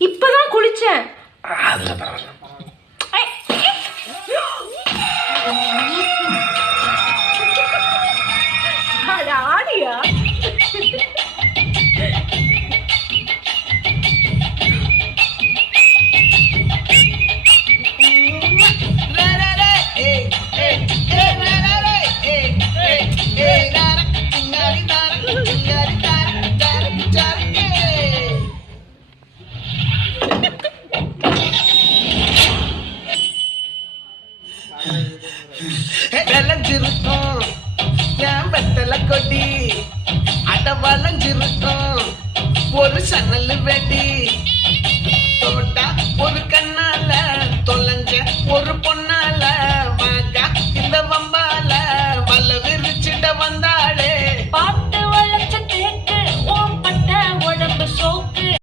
இப்பதான் குளிச்சேன். அதுல பரவாயில்ல. ஆடியா விளைஞ்சிருக்கும் என் வெத்தலை கொடி அட வளைஞ்சிருக்கும் ஒரு சன்னல் வெடி தோட்டா ஒரு